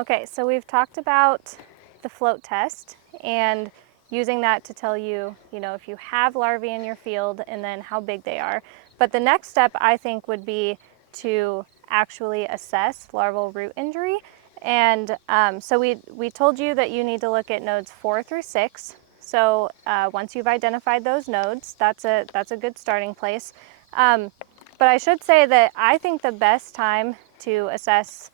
Okay, so we've talked about the float test and using that to tell you, if you have larvae in your field and then how big they are. But the next step, I think, would be to actually assess larval root injury. And so we told you that you need to look at nodes 4 through 6. So once you've identified those nodes, that's a good starting place. But I should say that I think the best time to assess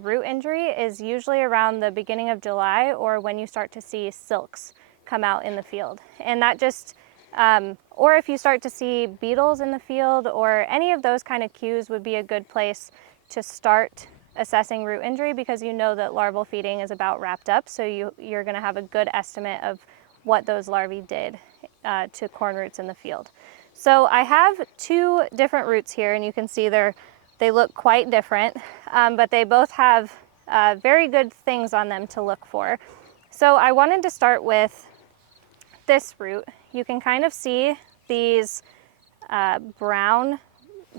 root injury is usually around the beginning of July or when you start to see silks come out in the field. And that just, or if you start to see beetles in the field or any of those kind of cues would be a good place to start assessing root injury, because you know that larval feeding is about wrapped up, so you're going to have a good estimate of what those larvae did to corn roots in the field. So I have two different roots here, and you can see they look quite different, but they both have very good things on them to look for. So I wanted to start with this root. You can kind of see these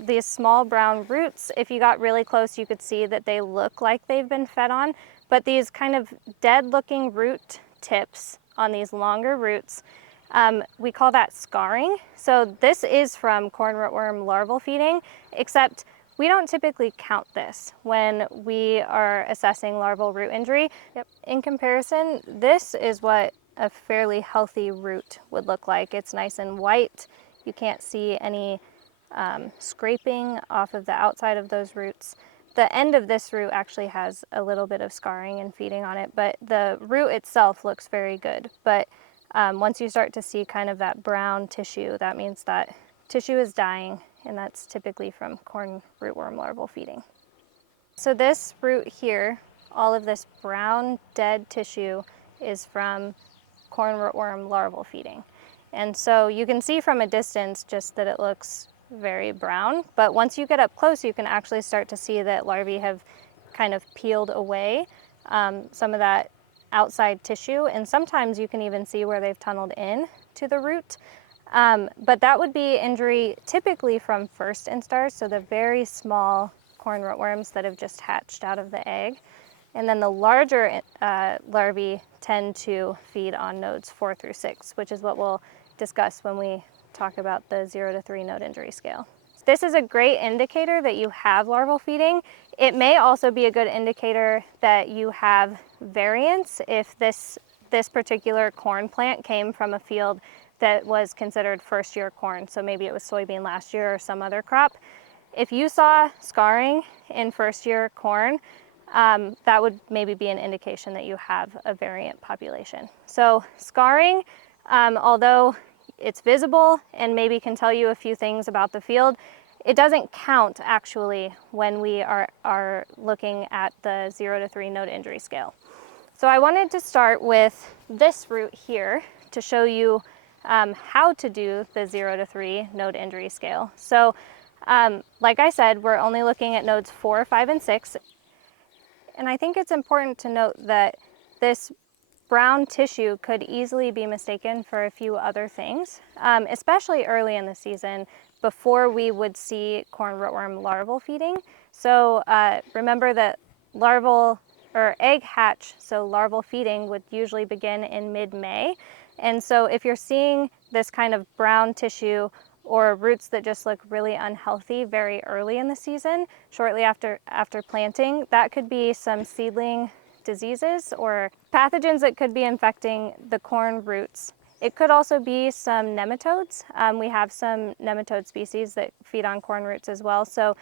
these small brown roots. If you got really close, you could see that they look like they've been fed on, but these kind of dead looking root tips on these longer roots, we call that scarring. So this is from corn rootworm larval feeding, except we don't typically count this when we are assessing larval root injury. In comparison, this is what a fairly healthy root would look like. It's nice and white. You can't see any scraping off of the outside of those roots. The end of this root actually has a little bit of scarring and feeding on it, but the root itself looks very good. But once you start to see kind of that brown tissue, that means that tissue is dying, and that's typically from corn rootworm larval feeding. So this root here, all of this brown dead tissue is from corn rootworm larval feeding. And so you can see from a distance just that it looks very brown, but once you get up close, you can actually start to see that larvae have kind of peeled away some of that outside tissue, and sometimes you can even see where they've tunneled in to the root. But that would be injury typically from first instars, so the very small corn rootworms that have just hatched out of the egg. And then the larger larvae tend to feed on nodes 4 through 6, which is what we'll discuss when we talk about the 0 to 3 node injury scale. This is a great indicator that you have larval feeding. It may also be a good indicator that you have variance if this particular corn plant came from a field that was considered first year corn. So maybe it was soybean last year or some other crop. If you saw scarring in first year corn, that would maybe be an indication that you have a variant population. So scarring, although it's visible and maybe can tell you a few things about the field, it doesn't count actually when we are looking at the 0 to 3 node injury scale. So I wanted to start with this root here to show you how to do the 0 to 3 node injury scale. So like I said, we're only looking at nodes 4, 5, and 6. And I think it's important to note that this brown tissue could easily be mistaken for a few other things, especially early in the season before we would see corn rootworm larval feeding. So remember that larval or egg hatch, so larval feeding would usually begin in mid-May. And so if you're seeing this kind of brown tissue or roots that just look really unhealthy very early in the season, shortly after planting, that could be some seedling diseases or pathogens that could be infecting the corn roots. It could also be some nematodes. We have some nematode species that feed on corn roots as well. So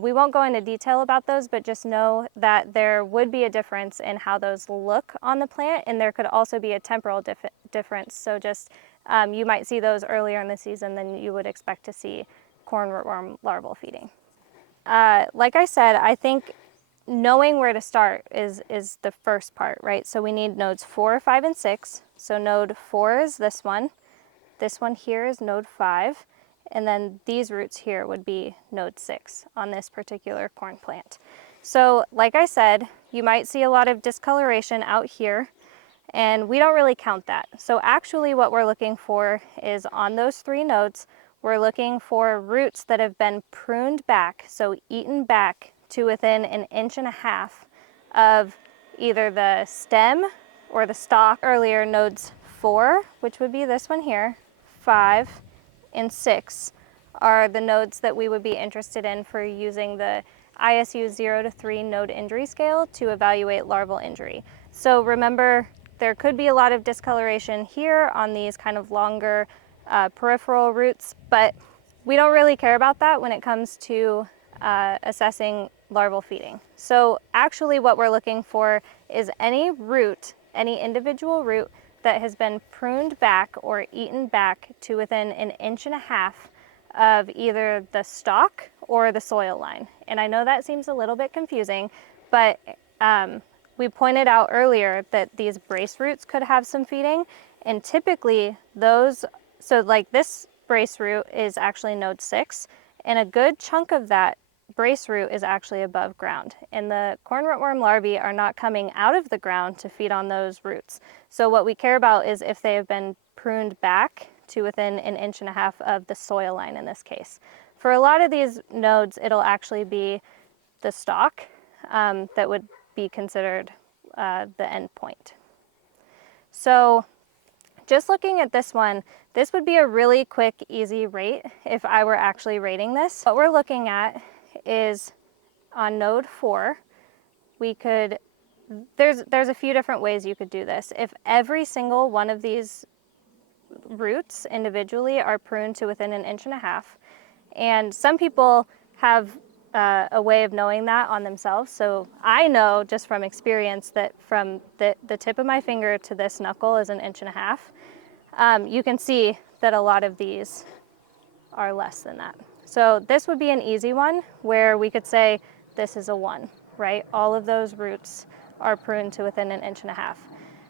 we won't go into detail about those, but just know that there would be a difference in how those look on the plant, and there could also be a temporal difference. So just you might see those earlier in the season than you would expect to see corn rootworm larval feeding. Like I said, I think knowing where to start is the first part, right? So we need nodes 4, 5, and 6. So node 4 is this one. This one here is node 5. And then these roots here would be node 6 on this particular corn plant. So like I said, you might see a lot of discoloration out here, and we don't really count that. So actually what we're looking for is on those 3 nodes, we're looking for roots that have been pruned back, so eaten back to within 1.5 inches of either the stem or the stalk. Earlier, nodes 4, which would be this one here, 5, and 6 are the nodes that we would be interested in for using the ISU 0 to 3 node injury scale to evaluate larval injury. So remember, there could be a lot of discoloration here on these kind of longer peripheral roots, but we don't really care about that when it comes to assessing larval feeding. So actually what we're looking for is any root, any individual root that has been pruned back or eaten back to within 1.5 inches of either the stalk or the soil line. And I know that seems a little bit confusing, but we pointed out earlier that these brace roots could have some feeding, and typically those, so like this brace root is actually node 6, and a good chunk of that brace root is actually above ground, and the corn rootworm larvae are not coming out of the ground to feed on those roots. So what we care about is if they have been pruned back to within 1.5 inches of the soil line in this case. For a lot of these nodes, it'll actually be the stalk that would be considered the end point. So just looking at this one, this would be a really quick, easy rate if I were actually rating this. What we're looking at is on node 4, we could, there's a few different ways you could do this. If every single one of these roots individually are pruned to within 1.5 inches, and some people have a way of knowing that on themselves. So I know just from experience that from the tip of my finger to this knuckle is 1.5 inches. You can see that a lot of these are less than that. So this would be an easy one where we could say this is a 1, right? All of those roots are pruned to within 1.5 inches.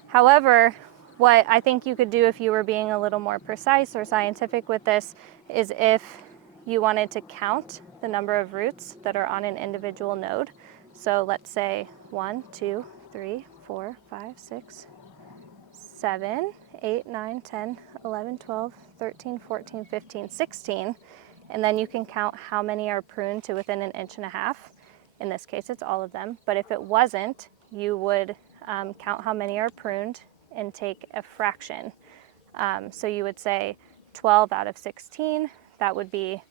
However, what I think you could do if you were being a little more precise or scientific with this is if you wanted to count the number of roots that are on an individual node. So let's say 1, 2, 3, 4, 5, 6, 7, 8, 9, 10, 11, 12, 13, 14, 15, 16. And then you can count how many are pruned to within 1.5 inches. In this case, it's all of them. But if it wasn't, you would count how many are pruned and take a fraction. So you would say 12 out of 16, that would be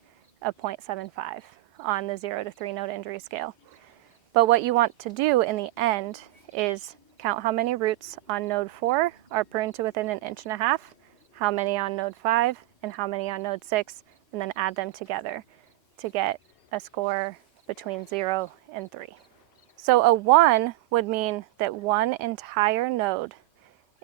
a 0.75 on the 0 to 3 node injury scale. But what you want to do in the end is count how many roots on node 4 are pruned to within 1.5 inches, how many on node 5, and how many on node 6, and then add them together to get a score between 0 and 3. So a 1 would mean that one entire node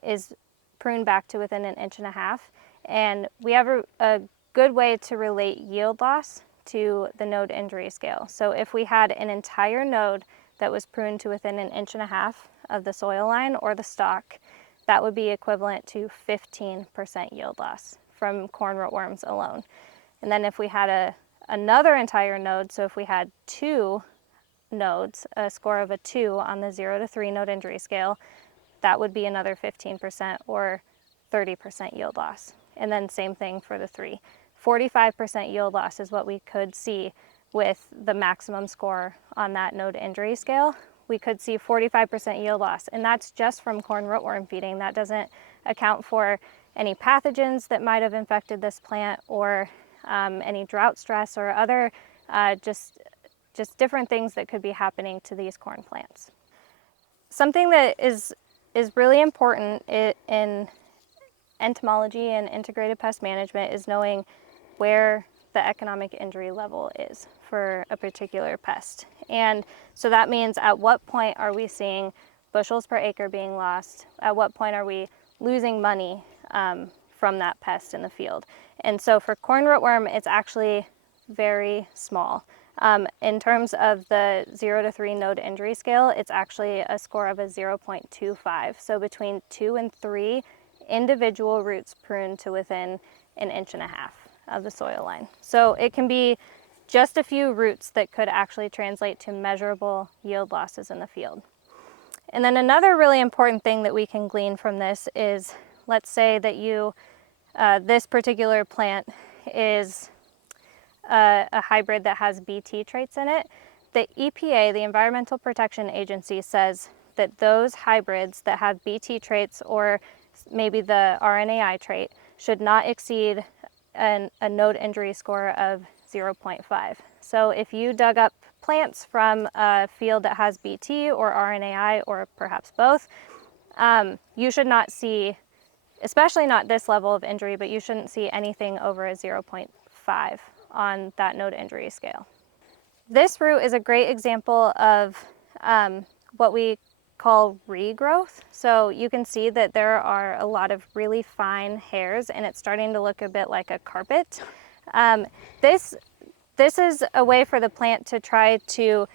is pruned back to within 1.5 inches, and we have a good way to relate yield loss to the node injury scale. So if we had an entire node that was pruned to within 1.5 inches of the soil line or the stalk, that would be equivalent to 15% yield loss from corn rootworms alone. And then if we had another entire node, so if we had 2 nodes, a score of a 2 on the 0 to 3 node injury scale, that would be another 15% or 30% yield loss. And then same thing for the 3. 45% yield loss is what we could see with the maximum score on that node injury scale. We could see 45% yield loss, and that's just from corn rootworm feeding. That doesn't account for any pathogens that might have infected this plant or any drought stress or other just different things that could be happening to these corn plants. Something that is really important in entomology and integrated pest management is knowing where the economic injury level is for a particular pest. And so that means at what point are we seeing bushels per acre being lost? At what point are we losing money from that pest in the field? And so for corn rootworm, it's actually very small. In terms of the 0 to 3 node injury scale, it's actually a score of a 0.25. So between 2 and 3 individual roots pruned to within 1.5 inches of the soil line. So it can be just a few roots that could actually translate to measurable yield losses in the field. And then another really important thing that we can glean from this is, let's say that this particular plant is a hybrid that has BT traits in it. the EPA, the Environmental Protection Agency, says that those hybrids that have Bt traits or maybe the RNAi trait should not exceed a node injury score of 0.5. So if you dug up plants from a field that has Bt or RNAi or perhaps both, you should not see, especially not this level of injury, but you shouldn't see anything over a 0.5 on that node injury scale. This root is a great example of what we call regrowth. So you can see that there are a lot of really fine hairs and it's starting to look a bit like a carpet. This is a way for the plant to try to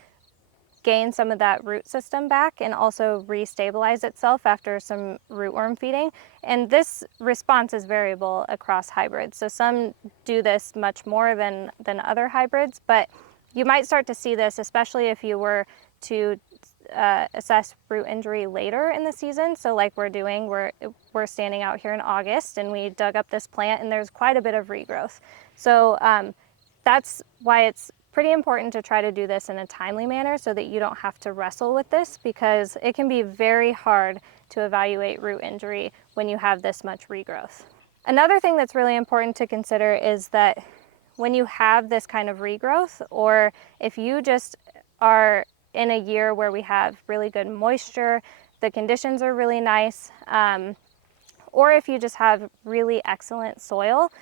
gain some of that root system back and also restabilize itself after some rootworm feeding. And this response is variable across hybrids. So some do this much more than other hybrids, but you might start to see this, especially if you were to assess root injury later in the season. So like we're doing, we're standing out here in August and we dug up this plant and there's quite a bit of regrowth. So that's why it's pretty important to try to do this in a timely manner so that you don't have to wrestle with this, because it can be very hard to evaluate root injury when you have this much regrowth. Another thing that's really important to consider is that when you have this kind of regrowth, or if you just are in a year where we have really good moisture, the conditions are really nice, or if you just have really excellent soil,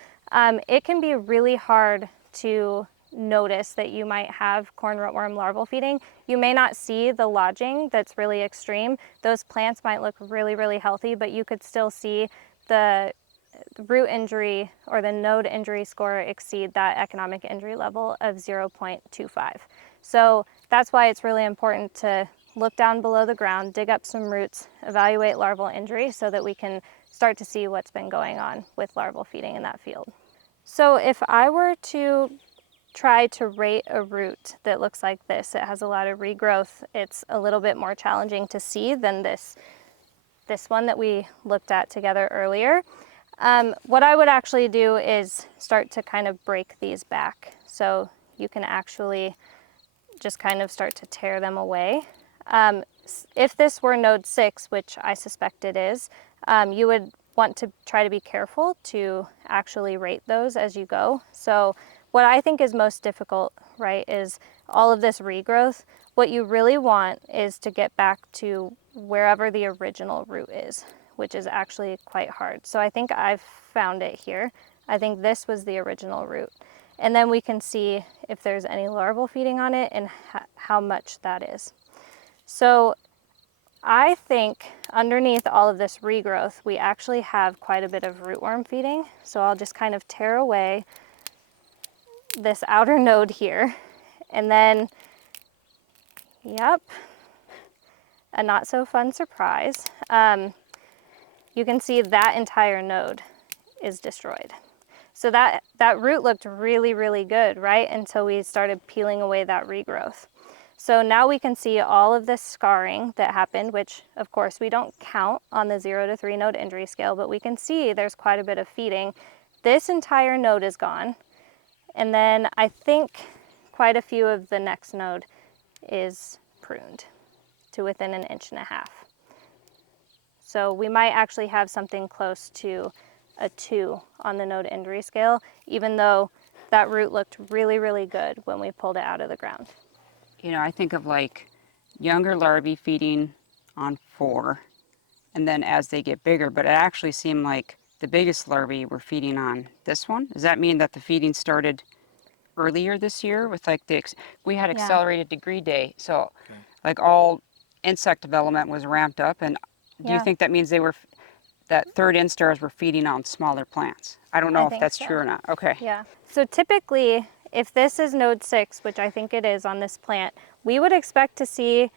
it can be really hard to notice that you might have corn rootworm larval feeding. You may not see the lodging that's really extreme. Those plants might look really, really healthy, but you could still see the root injury or the node injury score exceed that economic injury level of 0.25. So that's why it's really important to look down below the ground, dig up some roots, evaluate larval injury so that we can start to see what's been going on with larval feeding in that field. So if I were to try to rate a root that looks like this, it has a lot of regrowth, it's a little bit more challenging to see than this one that we looked at together earlier. What I would actually do is start to kind of break these back. So you can actually just kind of start to tear them away. If this were node 6, which I suspect it is, you would want to try to be careful to actually rate those as you go. So what I think is most difficult, right, is all of this regrowth. What you really want is to get back to wherever the original root is, which is actually quite hard. So I think I've found it here. I think this was the original root. And then we can see if there's any larval feeding on it and how much that is. So I think underneath all of this regrowth, we actually have quite a bit of rootworm feeding. So I'll just kind of tear away this outer node here, and then, yep, a not so fun surprise. You can see that entire node is destroyed. So that root looked really, really good, right? Until we started peeling away that regrowth. So now we can see all of this scarring that happened, which of course we don't count on the 0 to 3 node injury scale, but we can see there's quite a bit of feeding. This entire node is gone. And then I think quite a few of the next node is pruned to within 1.5 inches. So we might actually have something close to a 2 on the node injury scale, even though that root looked really, really good when we pulled it out of the ground. You know, I think of like younger larvae feeding on 4, and then as they get bigger, but it actually seemed like the biggest larvae were feeding on this one. Does that mean that the feeding started earlier this year with like we had accelerated degree day, so like all insect development was ramped up, and do you think that means that third instars were feeding on smaller plants? I don't know if that's true or not. Okay. Yeah. So typically, if this is node 6, which I think it is on this plant, we would expect to see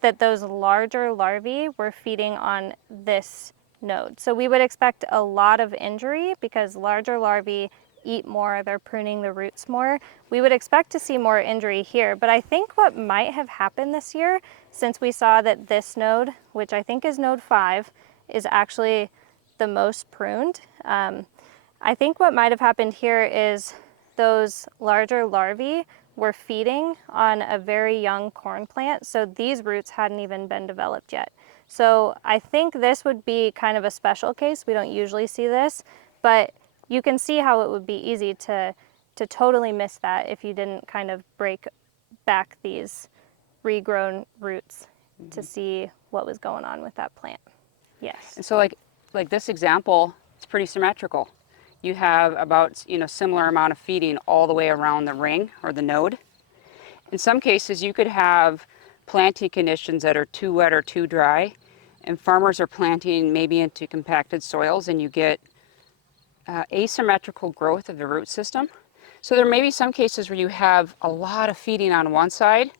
that those larger larvae were feeding on this node. So we would expect a lot of injury because larger larvae eat more, they're pruning the roots more. We would expect to see more injury here, but I think what might have happened this year, since we saw that this node, which I think is node 5, is actually the most pruned, I think what might have happened here is those larger larvae were feeding on a very young corn plant, so these roots hadn't even been developed yet. So I think this would be kind of a special case. We don't usually see this, but you can see how it would be easy to totally miss that if you didn't kind of break back these regrown roots to see what was going on with that plant. Yes. And so like this example, it's pretty symmetrical. You have about, similar amount of feeding all the way around the ring or the node. In some cases, you could have planting conditions that are too wet or too dry, and farmers are planting maybe into compacted soils, and you get asymmetrical growth of the root system. So there may be some cases where you have a lot of feeding on one side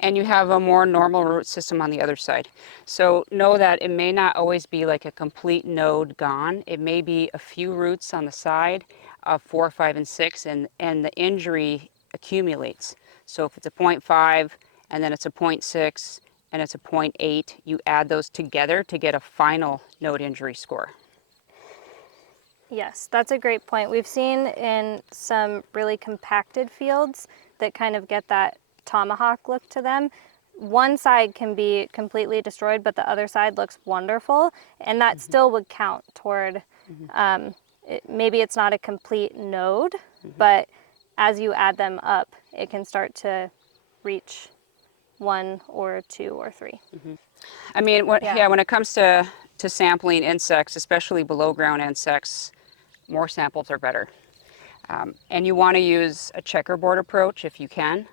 and you have a more normal root system on the other side. So know that it may not always be like a complete node gone. It may be a few roots on the side of 4, 5, and 6, and the injury accumulates. So if it's a 0.5 and then it's a 0.6 and it's a 0.8, you add those together to get a final node injury score. Yes, that's a great point. We've seen in some really compacted fields that kind of get that tomahawk look to them. One side can be completely destroyed, but the other side looks wonderful, and that still would count toward, maybe it's not a complete node, but as you add them up, it can start to reach 1 or 2 or 3. I mean, when it comes to sampling insects, especially below ground insects, more samples are better. And you want to use a checkerboard approach if you can.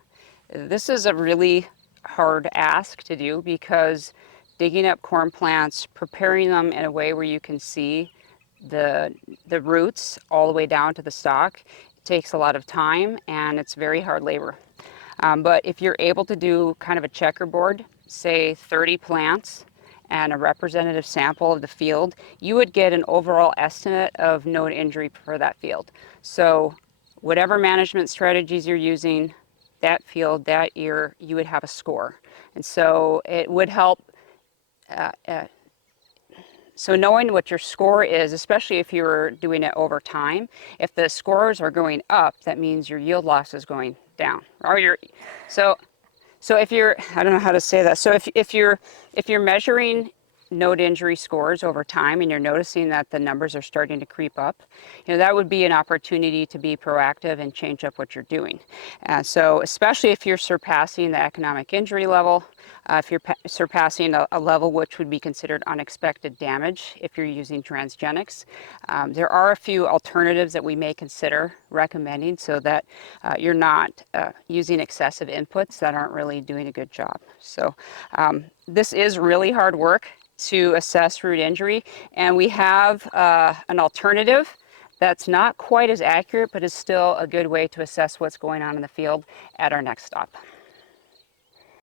This is a really hard ask to do because digging up corn plants, preparing them in a way where you can see the roots all the way down to the stalk, takes a lot of time and it's very hard labor. But if you're able to do kind of a checkerboard, say 30 plants and a representative sample of the field, you would get an overall estimate of node injury for that field. So whatever management strategies you're using, that field, that year, you would have a score. And so it would help. So knowing what your score is, especially if you're doing it over time, if the scores are going up, that means your yield loss is going down. Or so if you're, I don't know how to say that. So if you're measuring node injury scores over time and you're noticing that the numbers are starting to creep up, that would be an opportunity to be proactive and change up what you're doing. So especially if you're surpassing the economic injury level, if you're surpassing a level which would be considered unexpected damage if you're using transgenics, there are a few alternatives that we may consider recommending so that you're not using excessive inputs that aren't really doing a good job. So this is really hard work to assess root injury, and we have an alternative that's not quite as accurate but is still a good way to assess what's going on in the field at our next stop.